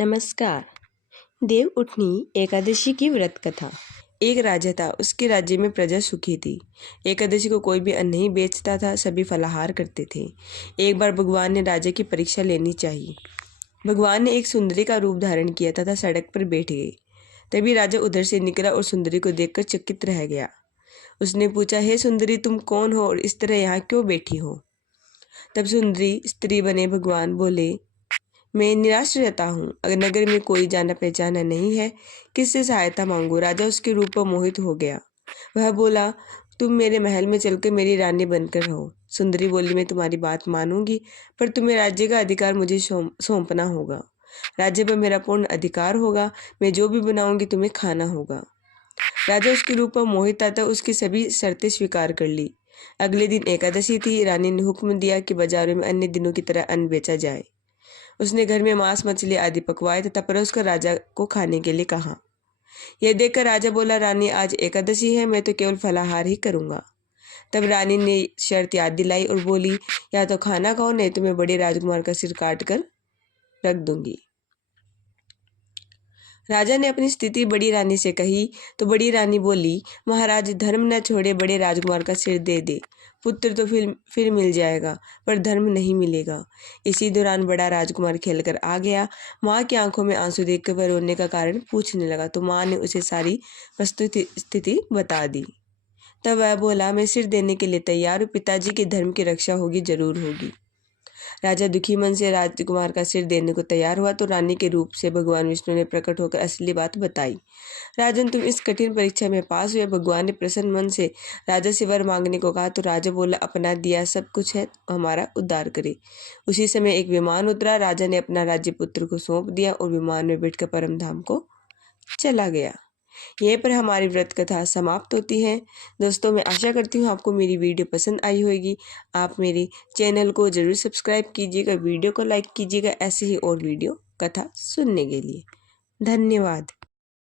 नमस्कार। देव उठनी एकादशी की व्रत कथा। एक राजा था, उसके राज्य में प्रजा सुखी थी। एकादशी को कोई भी अन्न नहीं बेचता था, सभी फलाहार करते थे। एक बार भगवान ने राजा की परीक्षा लेनी चाहिए। भगवान ने एक सुंदरी का रूप धारण किया तथा सड़क पर बैठ गए। तभी राजा उधर से निकला और सुंदरी को देखकर चकित रह गया। उसने पूछा, हे सुंदरी, तुम कौन हो और इस तरह यहाँ क्यों बैठी हो? तब सुंदरी स्त्री बने भगवान बोले, मैं निराश रहता हूँ। अगर नगर में कोई जाना पहचाना नहीं है, किससे सहायता मांगू? राजा उसके रूप पर मोहित हो गया। वह बोला, तुम मेरे महल में चलकर मेरी रानी बनकर रहो। सुंदरी बोली, मैं तुम्हारी बात मानूंगी, पर तुम्हें राज्य का अधिकार मुझे सौंपना होगा। राज्य पर मेरा पूर्ण अधिकार होगा। मैं जो भी बनाऊंगी तुम्हें खाना होगा। राजा उसके रूप पर मोहित था, उसकी सभी शर्तें स्वीकार कर ली। अगले दिन एकादशी थी। रानी ने हुक्म दिया कि बाजारों में अन्य दिनों की तरह अन्न बेचा जाए। उसने घर में मांस मछली आदि पकवाए तथा परोसकर राजा को खाने के लिए कहा। यह देखकर राजा बोला, रानी, आज एकादशी है, मैं तो केवल फलाहार ही करूंगा। तब रानी ने शर्त याद दिलाई और बोली, या तो खाना खाओ, नहीं तो मैं बड़े राजकुमार का सिर काट कर रख दूंगी। राजा ने अपनी स्थिति बड़ी रानी से कही तो बड़ी रानी बोली, महाराज, धर्म न छोड़े बड़े राजकुमार का सिर दे दे। पुत्र तो फिर मिल जाएगा, पर धर्म नहीं मिलेगा। इसी दौरान बड़ा राजकुमार खेलकर आ गया। माँ की आंखों में आंसू देखकर वह रोने का कारण पूछने लगा, तो माँ ने उसे सारी वस्तुस्थिति बता दी। तब वह बोला, मैं सिर देने के लिए तैयार हूँ। पिताजी के धर्म की रक्षा होगी, जरूर होगी। राजा दुखी मन से राजकुमार का सिर देने को तैयार हुआ तो रानी के रूप से भगवान विष्णु ने प्रकट होकर असली बात बताई। राजन, तुम इस कठिन परीक्षा में पास हुए। भगवान ने प्रसन्न मन से राजा से वर मांगने को कहा तो राजा बोला, अपना दिया सब कुछ है, हमारा उद्धार करे। उसी समय एक विमान उतरा। राजा ने अपना राज्य पुत्र को सौंप दिया और विमान में बैठकर परम धाम को चला गया। यहीं पर हमारी व्रत कथा समाप्त होती है। दोस्तों, मैं आशा करती हूँ आपको मेरी वीडियो पसंद आई होगी। आप मेरे चैनल को ज़रूर सब्सक्राइब कीजिएगा, वीडियो को लाइक कीजिएगा ऐसे ही और वीडियो कथा सुनने के लिए। धन्यवाद।